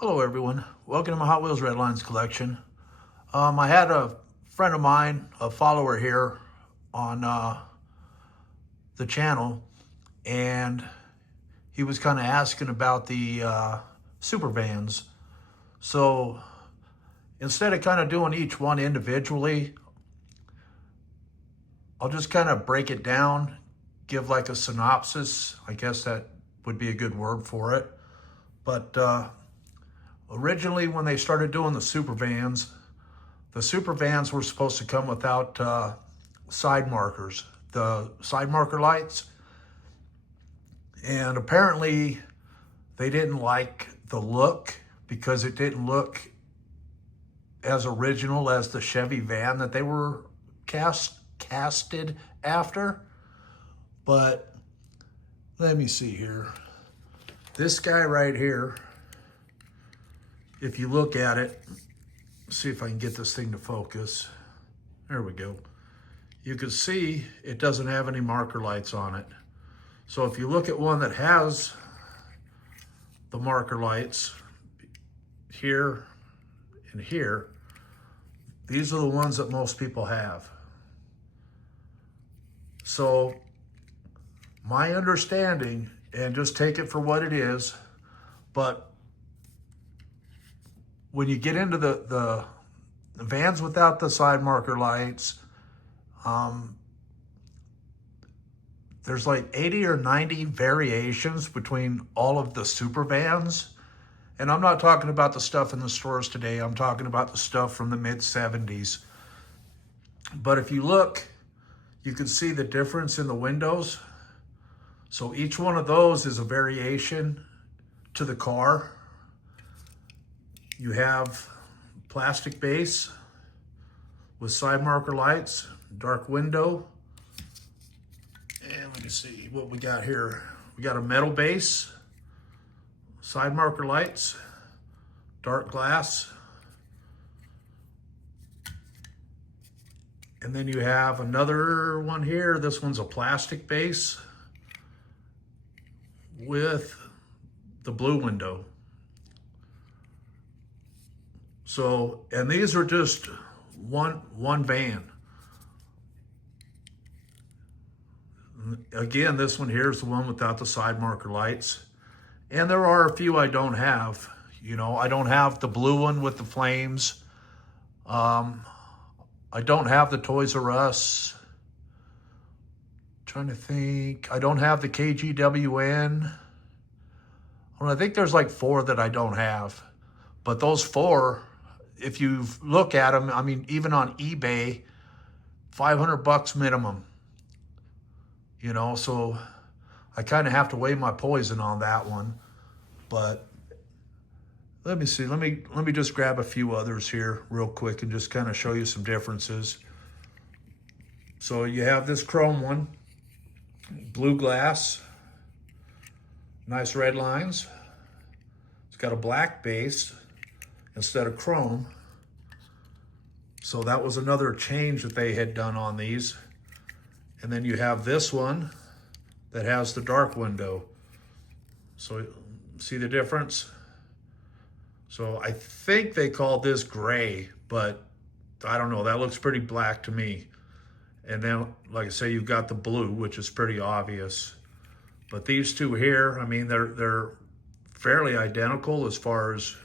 Hello everyone, welcome to my Hot Wheels Redlines collection. I had a friend of mine, a follower here on the channel, and he was kind of asking about the super vans. So instead of kind of doing each one individually, I'll just kind of break it down, give like a synopsis. I guess that would be a good word for it. But originally when they started doing the super vans were supposed to come without side markers, the side marker lights. And apparently they didn't like the look because it didn't look as original as the Chevy van that they were casted after. But let me see here. This guy right here, if you look at it, see if I can get this thing to focus. There we go. You can see it doesn't have any marker lights on it. So if you look at one that has the marker lights here and here, these are the ones that most people have. So my understanding, and just take it for what it is, but when you get into the vans without the side marker lights, there's like 80 or 90 variations between all of the super vans. And I'm not talking about the stuff in the stores today. I'm talking about the stuff from the mid 70s. But if you look, you can see the difference in the windows. So each one of those is a variation to the car. You have plastic base with side marker lights, dark window. And let me see what we got here. We got a metal base, side marker lights, dark glass. And then you have another one here. This one's a plastic base with the blue window. So, and these are just one van. Again, this one here is the one without the side marker lights. And there are a few I don't have. You know, I don't have the blue one with the flames. I don't have the Toys R Us. Trying to think. I don't have the KGWN. Well, I think there's like 4 that I don't have. But those 4, if you look at them, I mean, even on eBay, $500 minimum. You know, so I kind of have to weigh my poison on that one. But let me see. Let me just grab a few others here real quick and just kind of show you some differences. So you have this chrome one, blue glass, nice red lines. It's got a black base instead of chrome. So that was another change that they had done on these. And then you have this one that has the dark window. So see the difference? So I think they called this gray, but I don't know. That looks pretty black to me. And then, like I say, you've got the blue, which is pretty obvious. But these two here, I mean, they're fairly identical as far as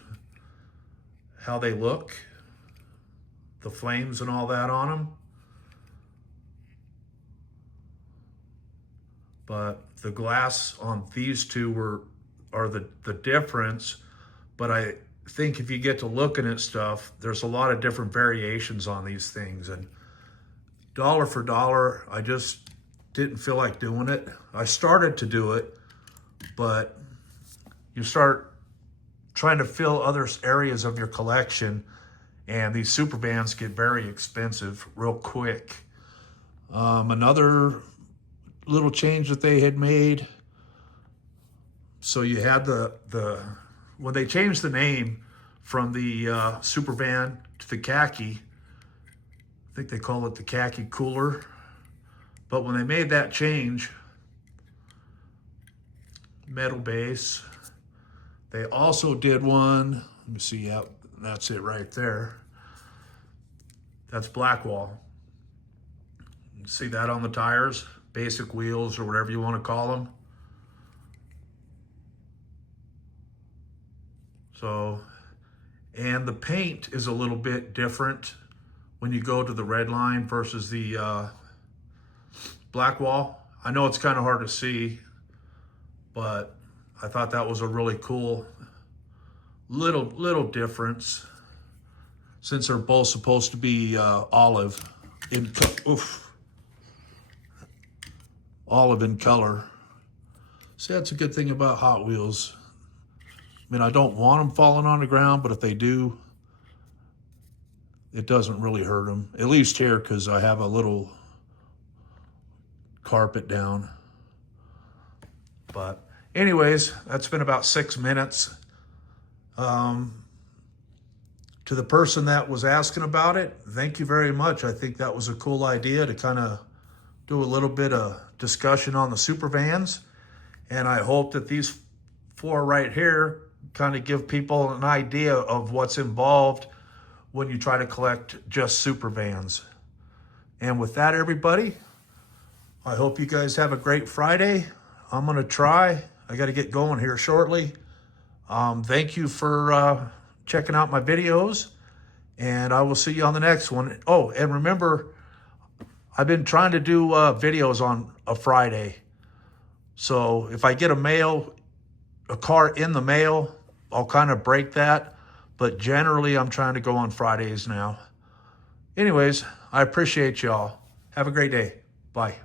how they look, the flames and all that on them. But the glass on these two are the difference. But I think if you get to looking at stuff, there's a lot of different variations on these things. And dollar for dollar, I just didn't feel like doing it. I started to do it, but you start trying to fill other areas of your collection, and these super vans get very expensive real quick. Another little change that they had made. So you had when they changed the name from the super van to the khaki, I think they call it the khaki cooler. But when they made that change, metal base, They also did one, let me see, yep, that's it right there. That's Blackwall. See that on the tires? Basic wheels or whatever you want to call them. So, and the paint is a little bit different when you go to the red line versus the Blackwall. I know it's kind of hard to see, but I thought that was a really cool little difference, since they're both supposed to be olive in olive in color. See, that's a good thing about Hot Wheels. I mean, I don't want them falling on the ground, but if they do, it doesn't really hurt them. At least here, because I have a little carpet down. But anyways, that's been about 6 minutes. To the person that was asking about it, thank you very much. I think that was a cool idea to kind of do a little bit of discussion on the super vans. And I hope that these 4 right here kind of give people an idea of what's involved when you try to collect just super vans. And with that, everybody, I hope you guys have a great Friday. I'm going to try. I got to get going here shortly. Thank you for checking out my videos, and I will see you on the next one. Oh, and remember, I've been trying to do videos on a Friday. So if I get a car in the mail, I'll kind of break that. But generally, I'm trying to go on Fridays now. Anyways, I appreciate y'all. Have a great day. Bye.